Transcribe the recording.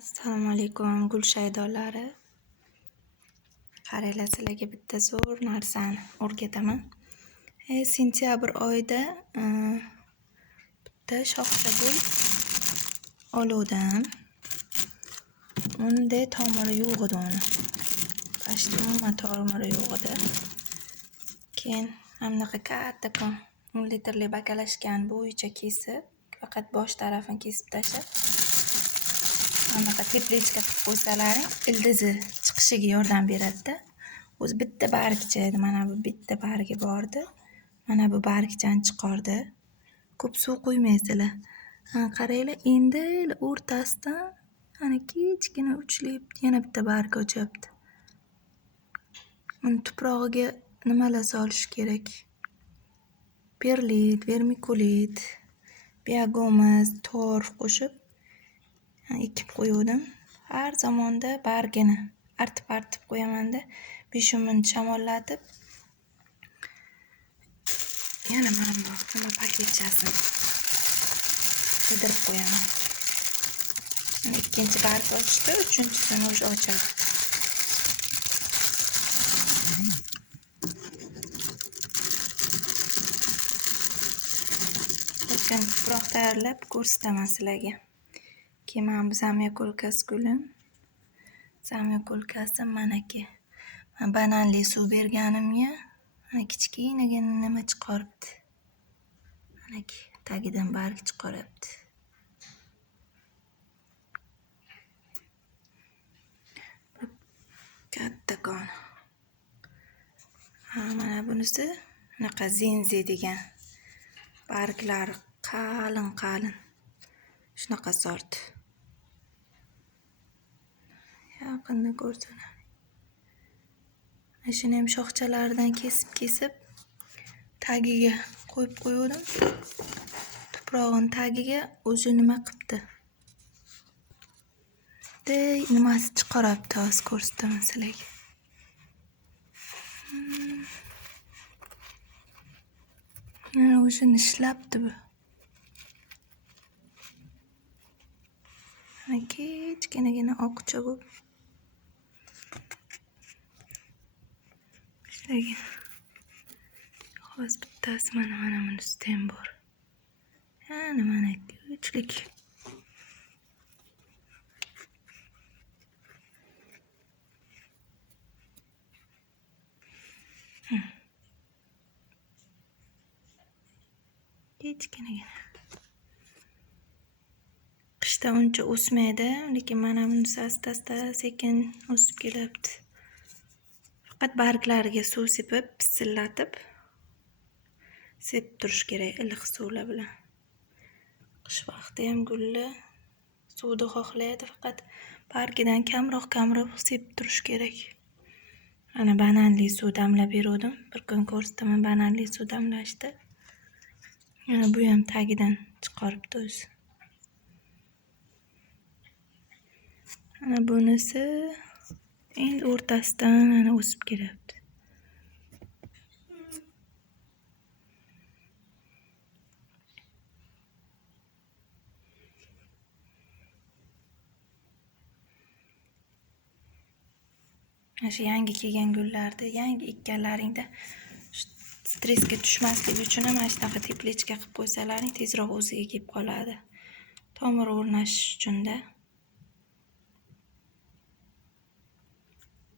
Assalomu alaykum Gulshaydolari. Qaranglar, sizlarga bitta zo'r narsani o'rgataman. Sentyabr oyida bitta shoxta gul oluvdim. Unda tomiri yo'q edi uni. Pashti umuman tomiri yo'q edi. Keyin bunaqa kattakon 10 litrli bakalashkani bo'yicha kesib, faqat bosh tarafini kesib tashlab, bunaqa teplechka qilib qo'ysalaring, ildizi chiqishiga yordam beradi-da. O'zi bitta bargcha edi, mana bu bitta bargi bordi. Mana bu bargchani chiqardi. Ko'p suv quymaysizlar. Qaranglar, endi o'rtasidan ana kichkina uchlib yana bitta barg ochyapti. Uni tuprog'iga nimalar solish kerak? Perlit, vermikulit, biogumuz, torf qo'shib ekib qo'yuvdim. Har zamonda bargini artib qo'yaman-da. 5 minut shamollatib, yana mana bu nima paketchasini qidirib qo'yaman. Ikkinchi barg ochdi, uchinchisini o'zi ochadi. Lekin tuproq tayyorlab ko'rsataman sizlarga. Keyin mana bu zamyakolkasi gulim. Zamyakolkasi manaki. Men bananli suv berganimga mana kichkinagina nima chiqaribdi. Manaki tagidan barg chiqaryapti. Kattakon. Mana bunisi bunaqa zenzi degan. Barglari qalin. Shunaqa sort. Yaqinda ko'rsanaman. Shuni ham shoxchalaridan kesib tagiga qo'yib qo'ydim. Tuprog'in tagiga o'zi nima qilibdi? Nimasi chiqaryapti, hozir ko'rsataman sizlarga. Mana o'shini ishlabdi bu. Mana kichkinagina oqcha bo'lib. Sizlarga hozir bittasi mana bunisida ham bor. Mana kuchlik. Kichkinagina. Qishda uncha o'smaydi, lekin mana bunisi asta sekin o'sib kelyapti. Faqat barglariga suv sepib, pisillatib sepib turish kerak iliq suvlar bilan. Qish vaqti ham gullar suvni xohlaydi, faqat bargidan kamroq sepib turish kerak. Mana bananli suv damlab berdim. Bir kun ko'rsataman bananli suv damlashdi. Mana bu ham tagidan chiqaribdi o'zi. Mana bunisi endi o'rtasidan o'sib kelyapti. Shu yangi kelgan gullarni, yangi ekkanlaringda stressga tushmasligi uchun ham mana shunaqa teplechka qilib qo'ysalaring, tezroq o'ziga kelib qoladi. Tomiri o'rnashish uchun-da.